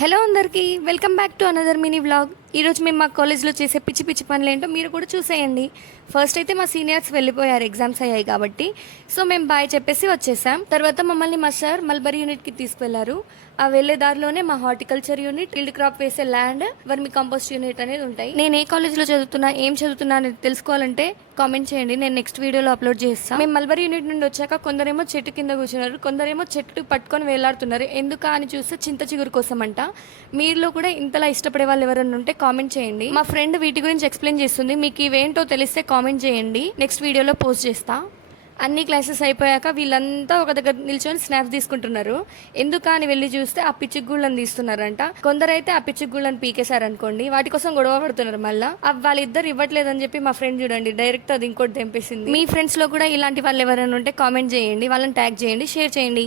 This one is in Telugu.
హలో అందరికీ welcome back to another mini vlog. ఈరోజు మేము మా కాలేజ్లో చేసే పిచ్చి పిచ్చి పనులు ఏంటో మీరు కూడా చూసేయండి. ఫస్ట్ అయితే మా సీనియర్స్ వెళ్ళిపోయారు, ఎగ్జామ్స్ అయ్యాయి కాబట్టి. సో మేము బాయ్ చెప్పేసి వచ్చేసాం. తర్వాత మమ్మల్ని మా సార్ మల్బరీ యూనిట్కి తీసుకువెళ్లారు. ఆ వెళ్ళే దారిలోనే మా హార్టికల్చర్ యూనిట్, ఫీల్డ్ క్రాప్ వేసే ల్యాండ్, వర్మి కంపోస్ట్ యూనిట్ అనేది ఉంటాయి. నేను ఏ కాలేజ్లో చదువుతున్నా, ఏం చదువుతున్నా అనేది తెలుసుకోవాలంటే కామెంట్ చేయండి, నేను నెక్స్ట్ వీడియోలో అప్లోడ్ చేస్తాను. మేము మల్బరీ యూనిట్ నుండి వచ్చాక కొందరేమో చెట్టు కింద కూర్చున్నారు, కొందరేమో చెట్టు పట్టుకొని వేలాడుతున్నారు. ఎందుకా అని చూస్తే చింత చిగురు కోసం అంట. మీలో కూడా ఇంతలా ఇష్టపడే వాళ్ళు ఎవరైనా ఉంటే కామెంట్ చేయండి. మా ఫ్రెండ్ వీటి గురించి ఎక్స్ప్లెయిన్ చేస్తుంది, మీకు ఇవేంటో తెలిస్తే కామెంట్ చేయండి, నెక్స్ట్ వీడియోలో పోస్ట్ చేస్తా. అన్ని క్లాసెస్ అయిపోయాక వీళ్ళంతా ఒక దగ్గర నిల్చొని స్నాప్స్ తీసుకుంటున్నారు. ఎందుకా అని వెళ్ళి చూస్తే ఆ పిచ్చిగుళ్ళని తీస్తున్నారంట. కొందరైతే ఆ పిచ్చిగుళ్ళని పీకేశారనుకోండి, వాటి కోసం గొడవ పడుతున్నారు. మళ్ళీ వాళ్ళిద్దరు ఇవ్వట్లేదని చెప్పి మా ఫ్రెండ్ చూడండి డైరెక్ట్ అది ఇంకోటి తెంపేసింది. మీ ఫ్రెండ్స్ లో కూడా ఇలాంటి వాళ్ళు ఎవరైనా ఉంటే కామెంట్ చేయండి, వాళ్ళని ట్యాగ్ చేయండి, షేర్ చేయండి.